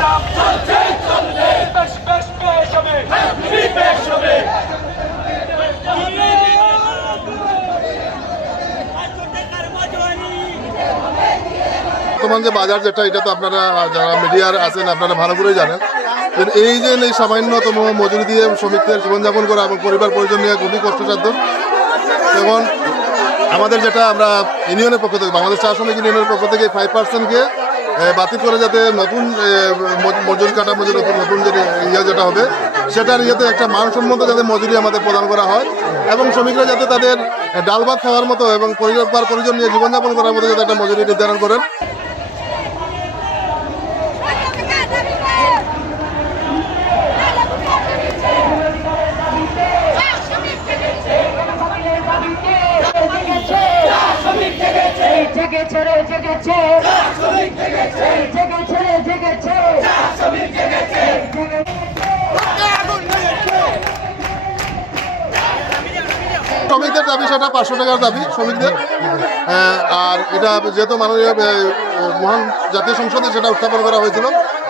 সংগ্রাম চলছে চলবে, বেশ বেশ বেশ হবে, বেশ হবে। বর্তমান যে বাজার যেটা, এটা তো আপনারা যারা মিডিয়ার আছেন আপনারা ভালো করেই জানেন। এই যে এই সামান্যতম মজুরি দিয়ে শ্রমিকদের জীবনযাপন করা এবং পরিবার পরিজন নিয়ে খুবই কষ্টসাধ্য। এখন আমাদের যেটা আমরা ইউনিয়নের পক্ষ থেকে, বাংলাদেশ চা শ্রমিক ইউনিয়নের পক্ষ থেকে 5%কে বাতিল করে যাতে নতুন মজুরি কাঠামো, যে নতুন যে যেটা হবে সেটার ইয়েতে একটা মানসম্মত যাতে মজুরি আমাদের প্রদান করা হয় এবং শ্রমিকরা যাতে তাদের ডাল ভাত খাওয়ার মতো এবং পরিবার পরিজন নিয়ে জীবনযাপন করার মতো যাতে একটা মজুরি নির্ধারণ করেন। শ্রমিকদের দাবি সেটা 500 টাকার দাবি শ্রমিকদের। আর এটা যেহেতু মাননীয় মহান জাতীয় সংসদে সেটা উত্থাপন করা হয়েছিল,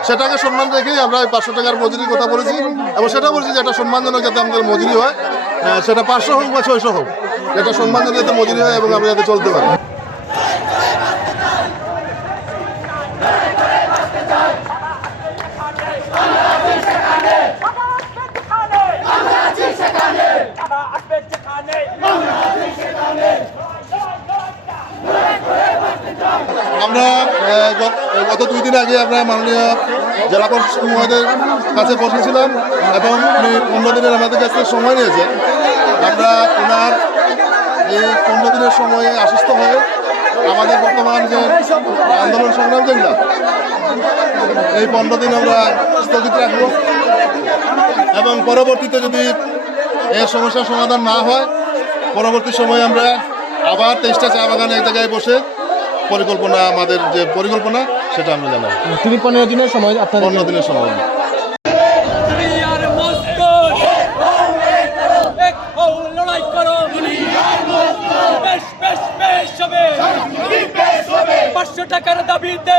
সেটাকে সম্মান রেখেই আমরা 500 টাকার মজুরির কথা বলেছি এবং সেটা বলছি যে এটা সম্মানজনক যাতে আমাদের মজুরি হয়, সেটা 500 হোক বা 600 হোক, এটা সম্মানজনক যাতে মজুরি হয় এবং আমরা যাতে চলতে পারি। আমরা গত 2 দিন আগে আমরা মাননীয় জেলা পরিষদ মহোদয়ের কাছে বসেছিলাম এবং উনি 15 দিনের আমাদের কাছে সময় নিয়েছে। আমরা ওনার এই 15 দিনের সময়ে আশ্বস্ত হয়ে আমাদের বর্তমান যে আন্দোলন সংগ্রাম যেগুলো, এই 15 দিন আমরা স্থগিত রাখবো এবং পরবর্তীতে যদি এর সমস্যার সমাধান না হয়, পরবর্তী সময়ে আমরা আবার 23টা চা বাগানে এক জায়গায় বসে পরিকল্পনা, আমাদের যে পরিকল্পনা সেটা আমরা জানাবো। 15 দিনের সময়, আপনার 15 দিনের সময়। টাকার দাবিতে